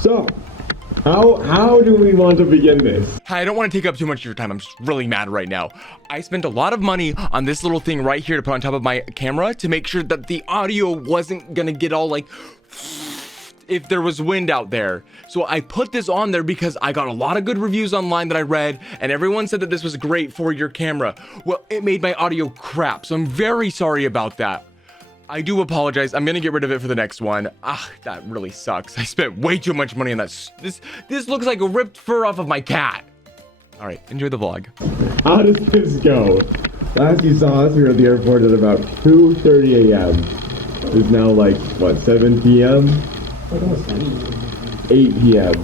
So, how do we want to begin this? I don't want to take up too much of your time. I'm just really mad right now. I spent a lot of money on this little thing right here to put on top of my camera to make sure that the audio wasn't gonna get all like if there was wind out there. So I put this on there because I got a lot of good reviews online that I read, and everyone said that this was great for your camera. Well, it made my audio crap, so I'm very sorry about that. I do apologize. I'm gonna get rid of it for the next one. That really sucks. I spent way too much money on that. This looks like a ripped fur off of my cat. All right, enjoy the vlog. How does this go? Last you saw us, we were at the airport at about 2:30 a.m. It's now like, what, 7 p.m.? 8 p.m.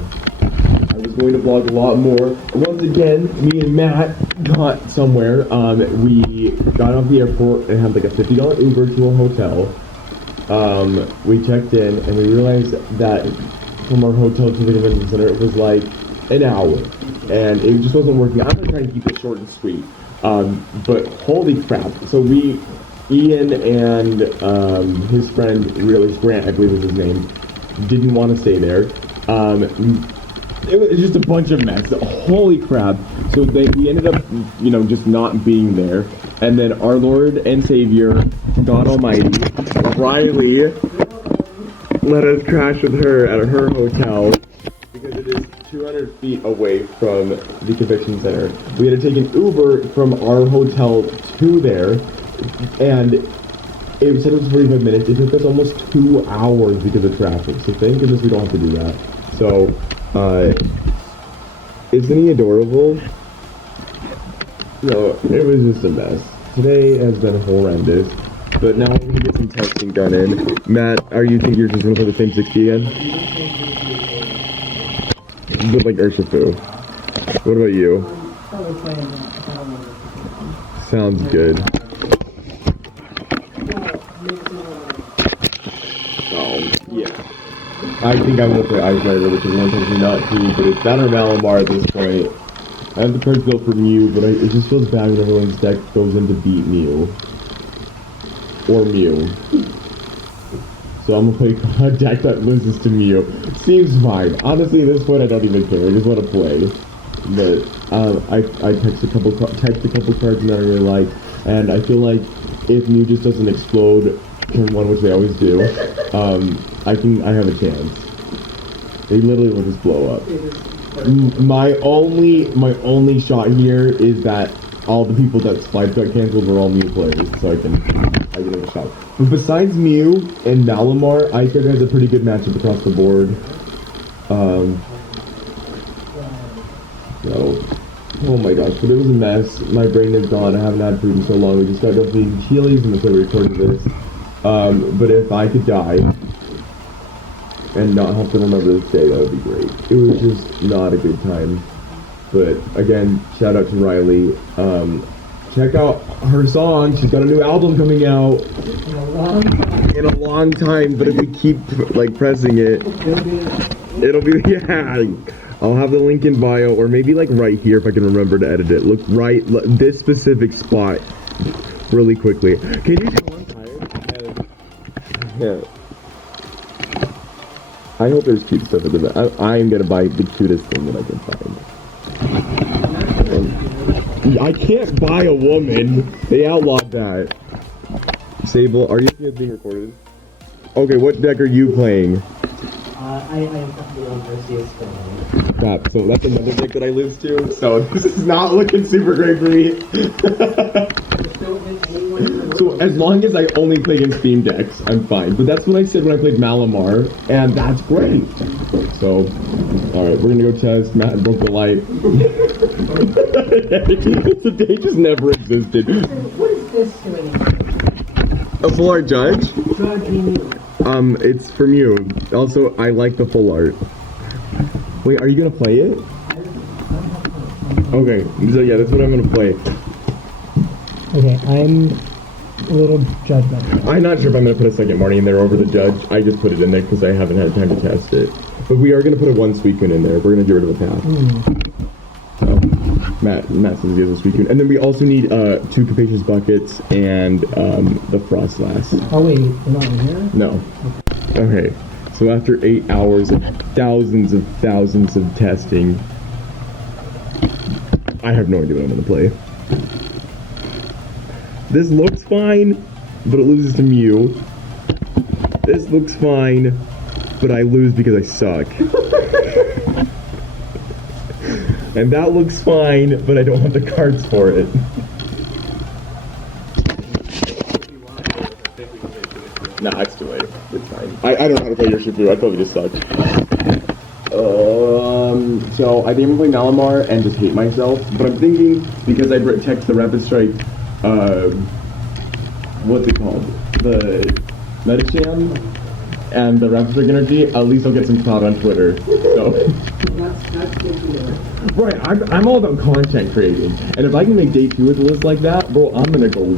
I was going to vlog a lot more. Once again, me and Matt got somewhere. We got off the airport and had like a $50 Uber to a hotel. We checked in and we realized that from our hotel to the convention center it was like an hour. And it just wasn't working. I'm gonna try and keep it short and sweet. But holy crap. So Ian and his friend, Grant, I believe was his name, didn't want to stay there. It was just a bunch of mess. Holy crap. So we ended up, just not being there. And then our Lord and Savior, God Almighty, Riley, let us crash with her at her hotel because it is 200 feet away from the convention center. We had to take an Uber from our hotel to there, and it said it was 45 minutes. It took us almost 2 hours because of traffic. So thank goodness we don't have to do that. So, isn't he adorable? No, it was just a mess. Today has been horrendous. But now we're gonna get some testing done in. Matt, you think you're just gonna play the same 60 again? But like Urshifu. What about you? Sounds good. Yeah. I think I will play Ice Rider, which is one thing not to, but it's that or Malamar at this point. I have the cards built for Mew, but it just feels bad when everyone's deck goes in to beat Mew. Or Mew. So I'm gonna play a deck that loses to Mew. Seems fine. Honestly, at this point, I don't even care. I just want to play. But I text a couple cards that I really like, and I feel like if Mew just doesn't explode turn one, which they always do, I have a chance. They literally will just blow up. My only shot here is that all the people that Slides got canceled were all Mew players, so I can have a shot. But besides Mew and Malamar, Ice Rider has a pretty good matchup across the board. So, oh my gosh, but it was a mess. My brain is gone. I haven't had food in so long. We just got done eating Chili's and that's why we recorded this. But if I could die and not have to remember this day, that would be great. It was just not a good time. But again, shout out to Riley. Check out her song. She's got a new album coming out in a long time. But if we keep pressing it, it'll be yeah. I'll have the link in bio, or maybe right here if I can remember to edit it. Look this specific spot really quickly. Can you tell I'm tired? Yeah. I hope there's cute stuff at the back. I'm gonna buy the cutest thing that I can find. I can't buy a woman. They outlawed that. Sable, are you being recorded? Okay, what deck are you playing? I am the old Arceus fan. Crap, so that's another deck that I lose to, so this is not looking super great for me. So as long as I only play in Steam decks, I'm fine. But that's what I said when I played Malamar, and that's great. So, alright, we're gonna go test. Matt broke the light. The day just never existed. What is this doing? A full art judge? It's from you. Also, I like the full art. Wait, are you gonna play it? Okay, so yeah, that's what I'm gonna play. Okay, I'm a little judgmental. I'm not sure if I'm gonna put a second Marnie in there over the judge. I just put it in there because I haven't had time to test it. But we are gonna put a one Suicune in there. We're gonna get rid of the path. So, Matt says he has a Suicune. And then we also need 2 Capacious Buckets and the Frostlass. Oh wait, they're not in here? No. Okay. So after 8 hours of thousands of testing, I have no idea what I'm gonna play. This looks fine, but it loses to Mew. This looks fine, but I lose because I suck. And that looks fine, but I don't have the cards for it. Nah, it's too late. It's fine. I don't know how to play your Shifu. I probably just suck. So I think I'm gonna play Malamar and just hate myself. But I'm thinking, because I text the Rapid Strike, what's it called? The Medicham and the Rapid Strike Energy, at least I'll get some clout on Twitter. So. That's good to know. Right, I'm all about content creating. And if I can make day 2 with a list like that, bro, I'm gonna go.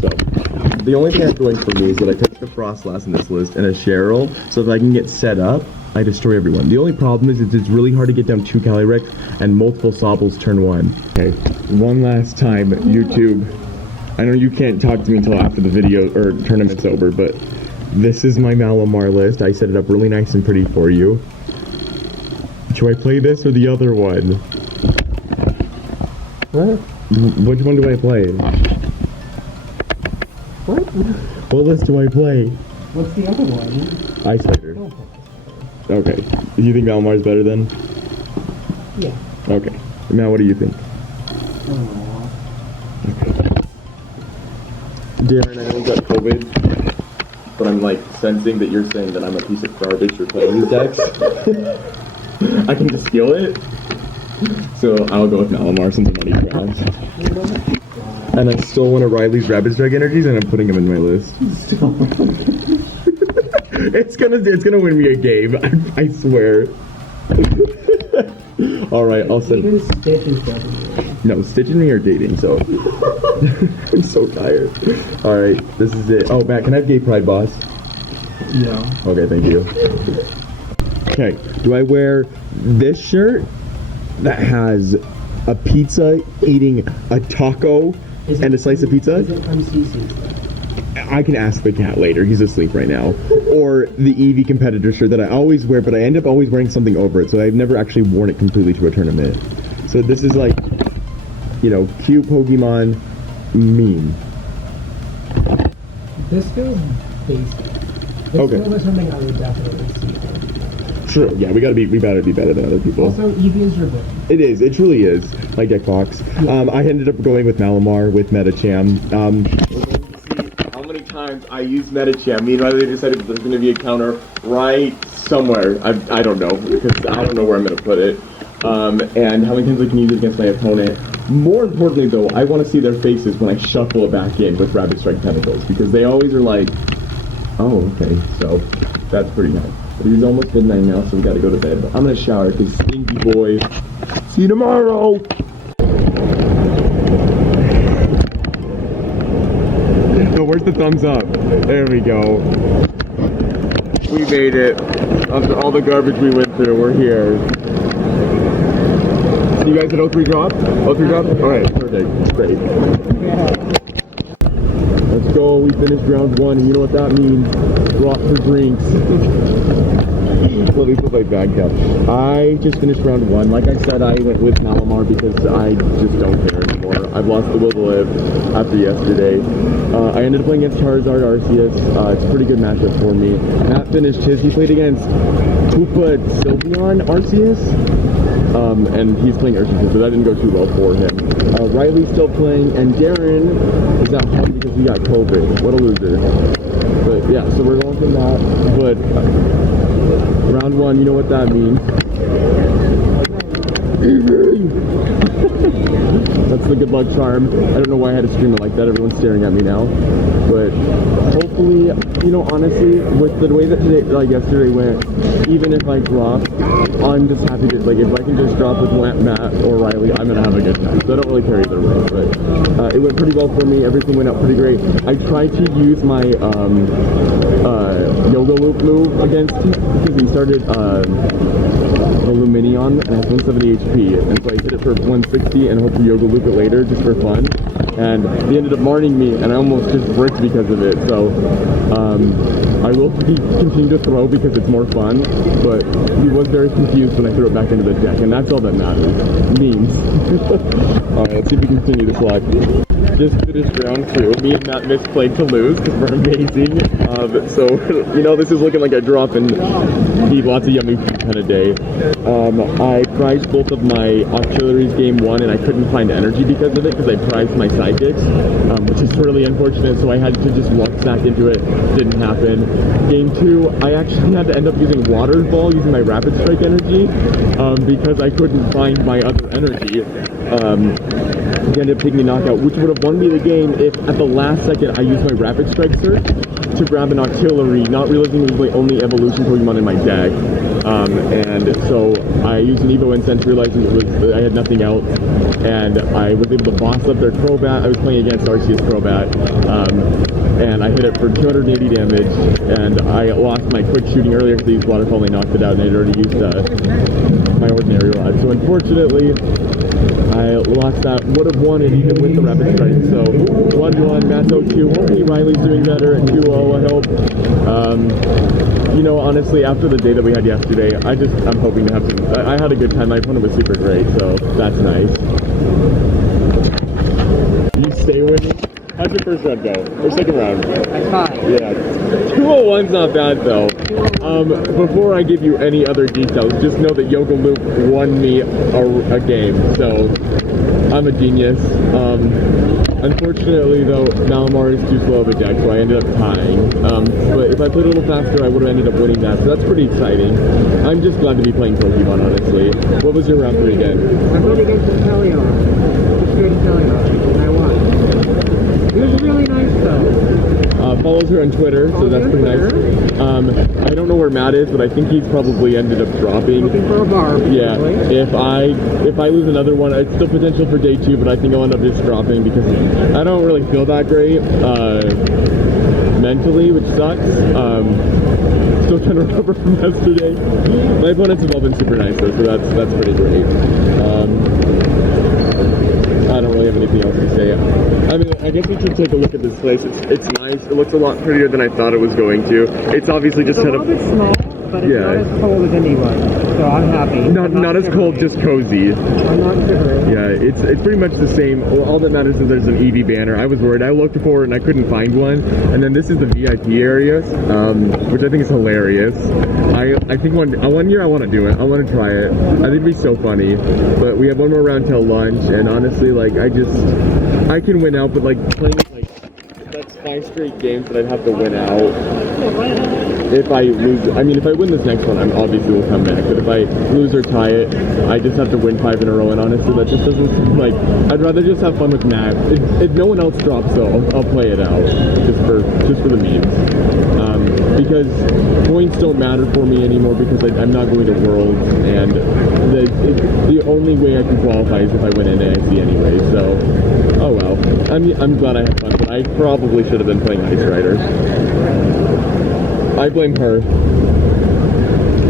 So. The only thing that's going for me is that I took the Frostlass in this list and a Cheryl, so if I can get set up, I destroy everyone. The only problem is it's really hard to get down 2 Calyrex and multiple Sobbles turn 1. Okay, one last time, YouTube. I know you can't talk to me until after the video or tournament's over, but this is my Malamar list. I set it up really nice and pretty for you. Do I play this or the other one? What? Which one do I play? What? What list do I play? What's the other one? Ice Fighter. Okay. Do you think Malamar's better then? Yeah. Okay. Now what do you think? Darren, I know you got COVID, but I'm like sensing that you're saying that I'm a piece of garbage for playing these decks. I can just feel it. So I'll go with Malamar since I'm already crossed. And I stole one of Riley's Rapid Strike Energies and I'm putting him in my list. It's gonna win me a game, I swear. Alright, I'll send. Even Stitch is dating. No, Stitch and me are dating, so. I'm so tired. Alright, this is it. Oh, Matt, can I have Gay Pride, boss? No. Okay, thank you. Okay, do I wear this shirt that has a pizza eating a taco and a slice of pizza? Is it from CC? I can ask the cat later. He's asleep right now. Or the Eevee competitor shirt that I always wear, but I end up always wearing something over it, so I've never actually worn it completely to a tournament. So this is like, you know, cute Pokemon meme. This feels basic. This Okay. feels like something I would definitely see. True. Yeah, we better be better than other people. Also, Eevee is your book. It is. It truly is. Like Deckbox. I ended up going with Malamar with Medicham. How many times I use Medicham? Meanwhile, they decided there's going to be a counter right somewhere. I don't know because I don't know where I'm going to put it. And how many times I can use it against my opponent. More importantly, though, I want to see their faces when I shuffle it back in with Rapid Strike Tentacles because they always are like, oh, okay. So that's pretty nice. But it's almost midnight now, so we gotta go to bed. But I'm gonna shower because stinky boy. See you tomorrow. So where's the thumbs up? There we go. We made it. After all the garbage we went through, we're here. So you guys at 03 drop? 03 drop? Alright, perfect. Great. Let's go. We finished round 1, and you know what that means. Drop for drinks. Let me put my bag down. I just finished round 1. Like I said, I went with Malamar because I just don't care anymore. I've lost the will to live after yesterday. I ended up playing against Charizard Arceus. It's a pretty good matchup for me. Matt finished his. He played against Koopa Sylveon Arceus. And he's playing Arceus, so that didn't go too well for him. Riley's still playing, and Darren is not playing because he got COVID. What a loser. But yeah, so we're going from that. But round 1, you know what that means. That's the good luck charm. I don't know why I had to stream it like that. Everyone's staring at me now. But hopefully, you know, honestly, with the way that today, like yesterday went, even if I drop, I'm just happy to, like, if I can just drop with Matt or Riley, I'm gonna have a good time. So I don't really care either way. But it went pretty well for me. Everything went out pretty great. I tried to use my Yoga Loop move against him because he started the Luminion and has 170 HP, and so I hit it for 160 and hope to Yoga Loop it later just for fun. and they ended up marring me, and I almost just bricked because of it. So I will continue to throw because it's more fun, but he was very confused when I threw it back into the deck, and that's all that matters. Memes. Alright, let's see if we can continue this live. Just finished round 2. Me and Matt misplayed to lose because we're amazing. So, you know, this is looking like a drop and eat lots of yummy food kind of day. I prized both of my auxiliaries game 1, and I couldn't find energy because of it because I prized my psychics, which is really unfortunate, so I had to just luck stack into it. Didn't happen. Game 2, I actually had to end up using water ball using my rapid strike energy because I couldn't find my other energy. He ended up taking a knockout, which would have won me the game if at the last second I used my rapid strike search to grab an auxiliary, not realizing it was my only evolution Pokemon in my deck. And so I used an Evo Incense, realizing I had nothing else, and I was able to boss up their Crobat. I was playing against Arceus Crobat, and I hit it for 280 damage, and I lost my quick shooting earlier because he used Waterfall and I knocked it out, and I had already used my Ordinary Rod. So unfortunately, I lost that. Would have won it even with the rapid strike. So 1-1, Matt 0-2. Hopefully Riley's doing better at 2-0, I hope. You know, honestly, after the day that we had yesterday, I'm hoping to have some. I had a good time. My opponent was super great, so that's nice. You stay with me? How'd your first round go? Or second round? That's fine. Yeah. 201's not bad though. Before I give you any other details, just know that Yoga Loop won me a game, so I'm a genius. Unfortunately though, Malamar is too slow of a deck, so I ended up tying. But if I played a little faster, I would have ended up winning that, so that's pretty exciting. I'm just glad to be playing Pokemon, honestly. What was your round 3 again? I played against Inteleon. Just straight Inteleon, and I won. It was really nice though. Follows her on Twitter, so that's pretty nice. I don't know where Matt is, but I think he's probably ended up dropping. Looking for a barb. Yeah, Probably. if I lose another one, it's still potential for day 2, but I think I'll end up just dropping because I don't really feel that great mentally, which sucks. Still trying to recover from yesterday. My opponents have all been super nice though, so that's pretty great. I don't really have anything else to say. I mean, I guess we should take a look at this place. It's nice. It looks a lot prettier than I thought it was going to. It's obviously just It's a kind of... little bit small, but it's not as cold as anyone, so I'm happy. Not as cold, just cozy. I'm not shivering. Yeah, it's pretty much the same. Well, all that matters is there's an EV banner. I was worried. I looked for it and I couldn't find one. And then this is the VIP areas, which I think is hilarious. I think one year I want to do it. I want to try it. I think it'd be so funny. But we have one more round till lunch, and honestly, like I can win out, but like playing that's 5 straight games that I'd have to win out. If I lose, I mean, if I win this next one, I'm obviously will come back. But if I lose or tie it, I just have to win 5 in a row. And honestly, that just doesn't seem like. I'd rather just have fun with Matt. If no one else drops, though, I'll play it out just for the memes. Because points don't matter for me anymore because I'm not going to Worlds, and the only way I can qualify is if I win NAIC anyway. So, oh well. I'm glad I had fun, but I probably should have been playing Ice Rider. I blame her.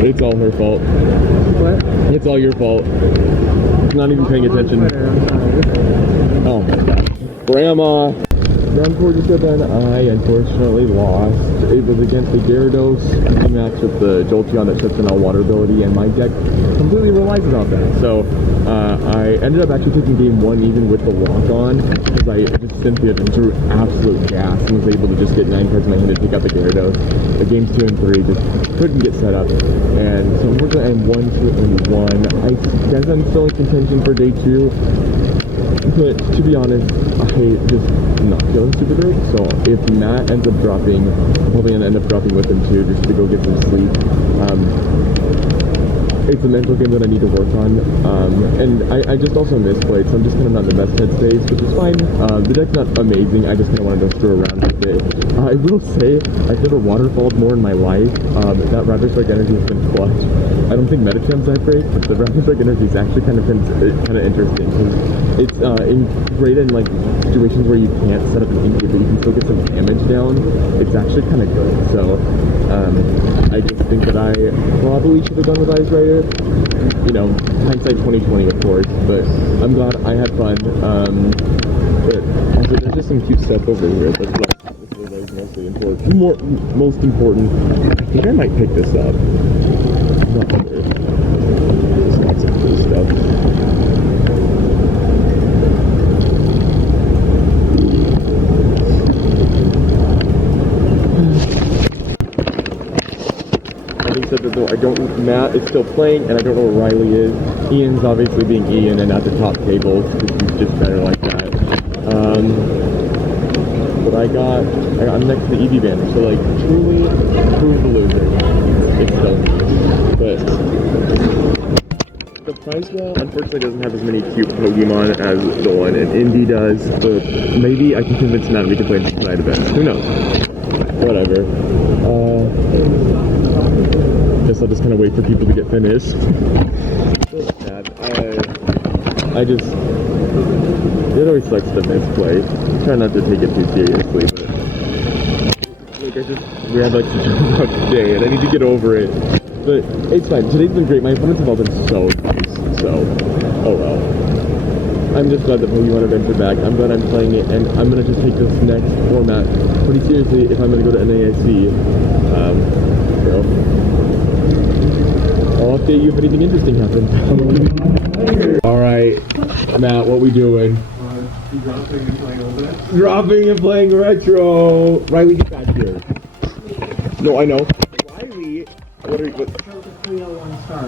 It's all her fault. What? It's all your fault. Not even paying attention. Oh my god. Grandma! Round 4 just got done. I unfortunately lost. It was against the Gyarados. He matched with the Jolteon that shuts in all water ability, and my deck completely relies on that. So I ended up actually taking game 1 even with the lock-on, because I just simply threw absolute gas and was able to just get 9 cards in my hand to take out the Gyarados. The games 2 and 3 just couldn't get set up. And so unfortunately I'm 1-2-1. I guess I'm still in contention for day 2. But to be honest, I just not feeling super great. So if Matt ends up dropping, I'm probably gonna end up dropping with him too, just to go get some sleep. It's a mental game that I need to work on, and I just also misplayed, so I'm just kind of not in the best headspace, which is fine. The deck's not amazing, I just kind of want to go screw around with it. I will say, I've never waterfalled more in my life. That Rapid Strike energy has been clutch. I don't think Metacham's that great, but the Rapid Strike energy is actually kind of interesting, because it's great in like situations where you can't set up an incubate, but you can still get some damage down. It's actually kind of good, so I just think that I probably should have done with Ice Rider. You know, hindsight 2020, of course, but I'm glad I had fun. But also, there's just some cute stuff over here. That's like mostly important. Most important. I think I might pick this up. I'm not sure. Just got some cool stuff. Said that though I don't. Matt is still playing, and I don't know where Riley is. Ian's obviously being Ian and at the top table because he's just better like that. But I'm next to the EV banner, so like truly prove the loser. It's still me. But the prize wall unfortunately doesn't have as many cute Pokemon as the one in Indy does. But maybe I can convince Matt we can play side events. Who knows? Whatever. Guess I'll just kind of wait for people to get finished. It always sucks to misplay. Try not to take it too seriously, but like we had like such a rough day, and I need to get over it. But it's fine. Today's been great. My opponents have all been so nice. So, oh well. I'm just glad that Pokemon events are back. I'm glad I'm playing it, and I'm gonna just take this next format pretty seriously if I'm gonna go to NAIC. So. I'll update you if anything interesting happens. Alright, Matt, what we doing? Dropping and playing over there. Dropping and playing retro! Riley, get back here. No, I know. Riley,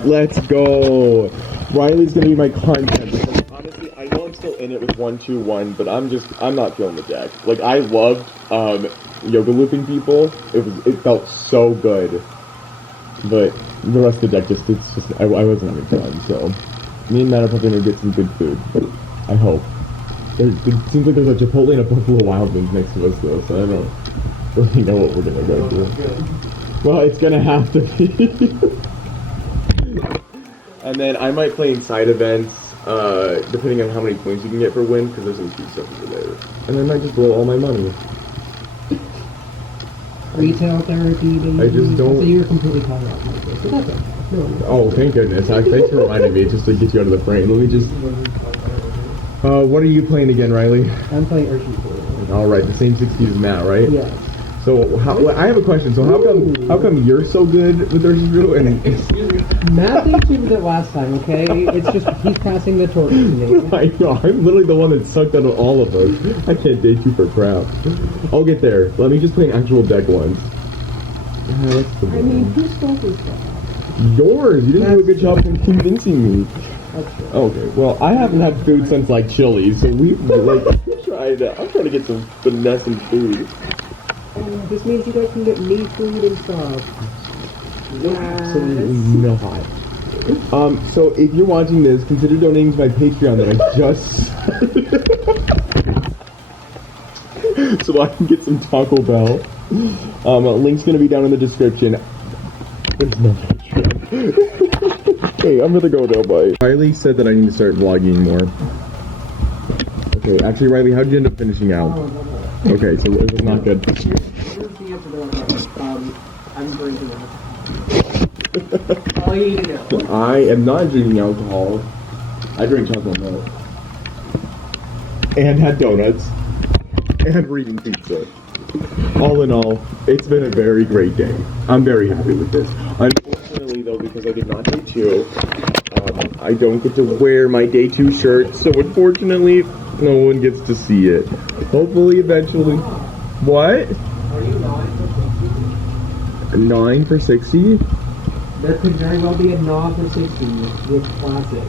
let's go. Riley's gonna be my content because honestly, I know I'm still in it with 1-2-1, but I'm not feeling the deck. Like, I loved yoga looping people. It felt so good. But the rest of the deck I wasn't having fun, so me and Matt are probably gonna get some good food. I hope. It seems like there's a Chipotle and a Buffalo Wild Wings next to us though, so I don't really know what we're gonna go to. Well, it's gonna have to be. And then I might play in side events, depending on how many points you can get for win, because there's some cute stuff over there. And I might just blow all my money. Retail therapy, baby. I just don't. So you're completely caught up like this. But that's okay. No. Oh, thank goodness. Thanks for reminding me, just to get you out of the frame. Let me just... what are you playing again, Riley? I'm playing Urshifu. Alright, the same 60 as Matt, right? Yes. So, I have a question. So, how come you're so good with Urshifu and... Matt achieved it last time, okay? It's just, he's passing the torch to me. I know, I'm literally the one that sucked out of all of us. I can't date you for crap. I'll get there. Let me just play an actual deck once. I mean, whose fault is that? Yours! You didn't do a good job in convincing me. That's true. Okay, well, I haven't had food since, like, Chili's, so I'm trying to get some finesse in food. This means you guys can get me food and stuff. Absolutely not. So if you're watching this, consider donating to my Patreon that I just so I can get some Taco Bell. Link's gonna be down in the description. There's no Patreon. Okay, I'm gonna go now, bye. Riley said that I need to start vlogging more. Okay, actually, Riley, how'd you end up finishing out? Okay, so it was not good. Here's the answer to that question. I'm drinking alcohol. All you need to know. I am not drinking alcohol. I drink chocolate milk. And had donuts. And we're eating pizza. All in all, it's been a very great day. I'm very happy with this. Unfortunately, though, because I did not day 2, I don't get to wear my day 2 shirt, so unfortunately, no one gets to see it. Hopefully, eventually. What? Are you 9 for 60? There could very well be a knob for 60 with classic.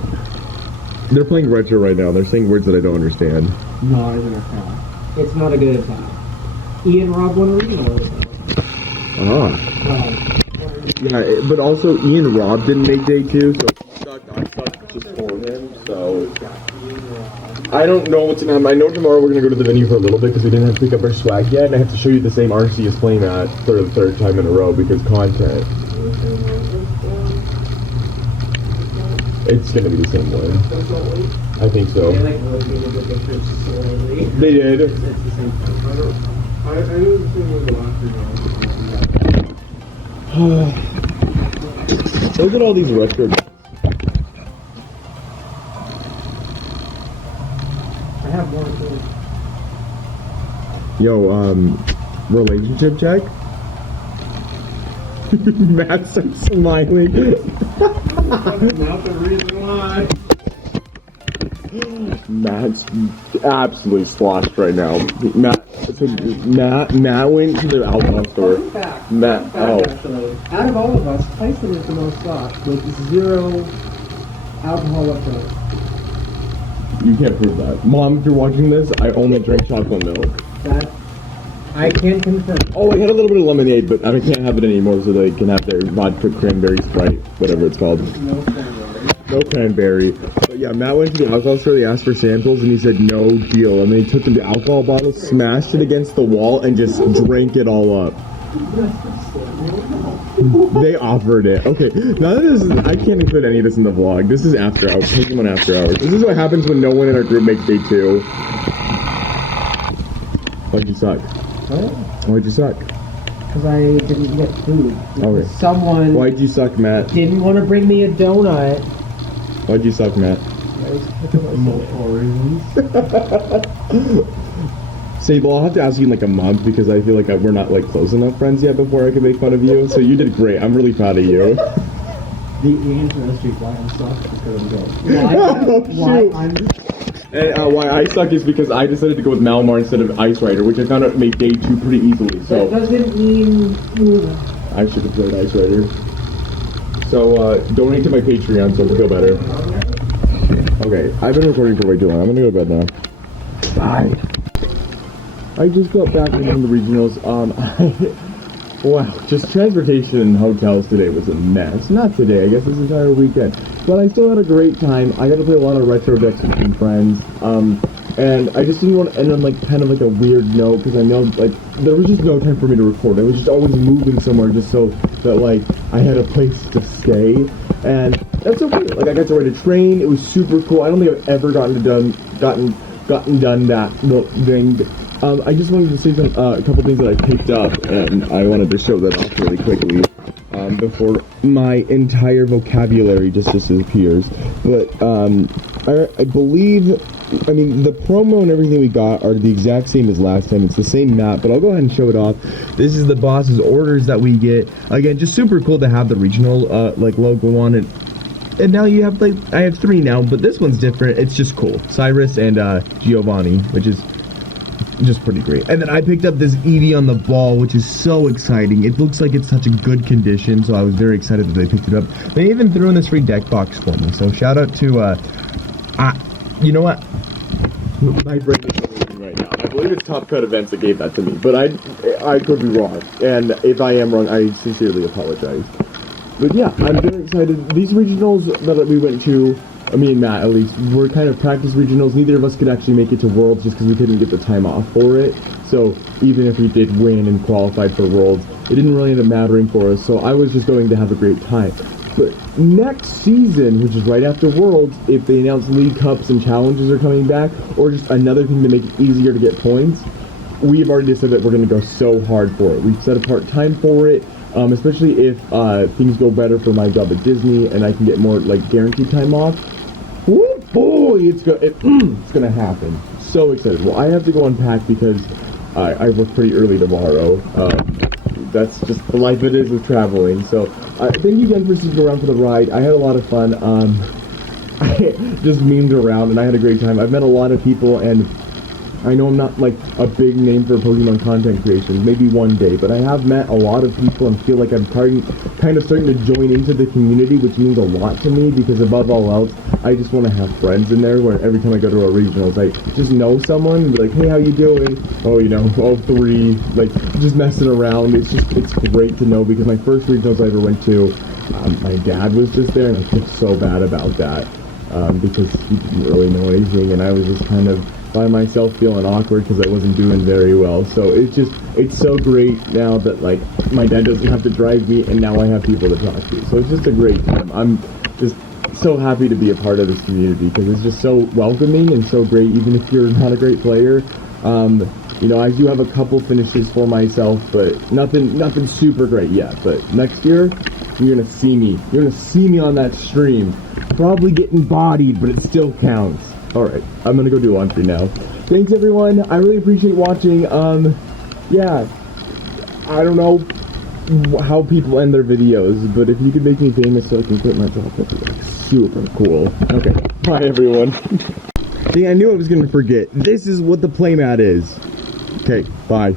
They're playing retro right now. They're saying words that I don't understand. No, isn't a attack. It's not a good attack. Ian Rob won regional. Ah. Yeah, but also Ian Rob didn't make day 2, so I sucked to score him, so... I don't know what's gonna happen. I know tomorrow we're gonna go to the venue for a little bit because we didn't have to pick up our swag yet, and I have to show you the same RC is playing at for the 3rd time in a row because content. It's gonna be the same one. I think so. They like rotated the pictures slowly. They did. It's the same thing. I knew the same was the last thing. Look at all these retro. I have more too. Yo, relationship check? Matt's so smiling. Not the reason why. Matt's absolutely sloshed right now. Matt went to the alcohol store. Matt, Actually, out of all of us, Tyson is the most soft with 0 alcohol whatsoever. You can't prove that. Mom, if you're watching this, I only drink chocolate milk. That I can confirm. Oh, I had a little bit of lemonade, but I can't have it anymore, so they can have their vodka cranberry Sprite, whatever it's called. No cranberry. No cranberry. But yeah, Matt went to the alcohol store, they asked for samples, and he said no deal. And then he took the alcohol bottle, smashed it against the wall, and just drank it all up. They offered it. Okay, none of this is, I can't include any of this in the vlog. This is after hours, Pokemon after hours. This is what happens when no one in our group makes day 2. Why'd you suck? What? Why'd you suck? Because I didn't get food. Okay. Someone Why'd you suck, Matt? didn't want to bring me a donut. Why'd you suck, Matt? Multiple reasons. Sable, I'll have to ask you in like a month because I feel like we're not like close enough friends yet before I can make fun of you. So you did great. I'm really proud of you. The answer is why I'm soft because I'm gay. Shoot. I'm And why I suck is because I decided to go with Malamar instead of Ice Rider, which I found out made day 2 pretty easily. That So doesn't mean I should have played Ice Rider. So donate to my Patreon so I feel better. Okay, I've been recording for way too long. I'm gonna go to bed now. Bye. I just got back from the regionals. Wow, just transportation and hotels today was a mess. Not today, I guess this entire weekend. But I still had a great time. I got to play a lot of retro decks with some friends. And I just didn't want to end on like kind of like a weird note because I know like there was just no time for me to record. I was just always moving somewhere just so that like I had a place to stay. And that's okay. Like I got to ride a train. It was super cool. I don't think I've ever gotten done that thing. I just wanted to say a couple things that I picked up, and I wanted to show that off really quickly before my entire vocabulary just disappears. But I believe, I mean, the promo and everything we got are the exact same as last time. It's the same map, but I'll go ahead and show it off. This is the boss's orders that we get. Again, just super cool to have the regional like logo on it. And now you have like, I have 3 now, but this one's different. It's just cool. Cyrus and Giovanni, which is just pretty great. And then I picked up this Eevee on the ball, which is so exciting. It looks like it's such a good condition, so I was very excited that they picked it up. They even threw in this free deck box for me, so shout out to, you know what? My brain is moving right now. I believe it's Top Cut Events that gave that to me, but I could be wrong. And if I am wrong, I sincerely apologize. But yeah, I'm very excited. These regionals that we went to, me and Matt at least, were kind of practice regionals. Neither of us could actually make it to Worlds just because we couldn't get the time off for it. So even if we did win and qualified for Worlds, it didn't really end up mattering for us. So I was just going to have a great time. But next season, which is right after Worlds, if they announce League Cups and challenges are coming back, or just another thing to make it easier to get points, we've already decided that we're going to go so hard for it. We've set apart time for it. Especially if things go better for my job at Disney and I can get more like guaranteed time off. Woo boy, it's gonna happen. So excited. Well, I have to go unpack because I work pretty early tomorrow. That's just the life it is with traveling. So thank you again for sticking around for the ride. I had a lot of fun. I just memed around and I had a great time. I've met a lot of people and I know I'm not like a big name for Pokemon content creation, maybe one day, but I have met a lot of people and feel like I'm kind of starting to join into the community, which means a lot to me because above all else, I just want to have friends in there where every time I go to a regionals, I just know someone and be like, hey, how you doing? Oh, you know, 03, like just messing around. It's great to know because my first regionals I ever went to, my dad was just there and I feel so bad about that because he didn't really know anything and I was just kind of by myself feeling awkward because I wasn't doing very well. So it's so great now that like my dad doesn't have to drive me and now I have people to talk to. So it's just a great time. I'm just so happy to be a part of this community because it's just so welcoming and so great even if you're not a great player. You know, I do have a couple finishes for myself, but nothing super great yet. But next year, you're gonna see me. You're gonna see me on that stream. Probably getting bodied, but it still counts. Alright, I'm gonna go do laundry now. Thanks everyone, I really appreciate watching. Yeah, I don't know how people end their videos, but if you could make me famous so I can quit my job, that'd be like super cool. Okay, bye everyone. See, I knew I was gonna forget. This is what the playmat is. Okay, bye.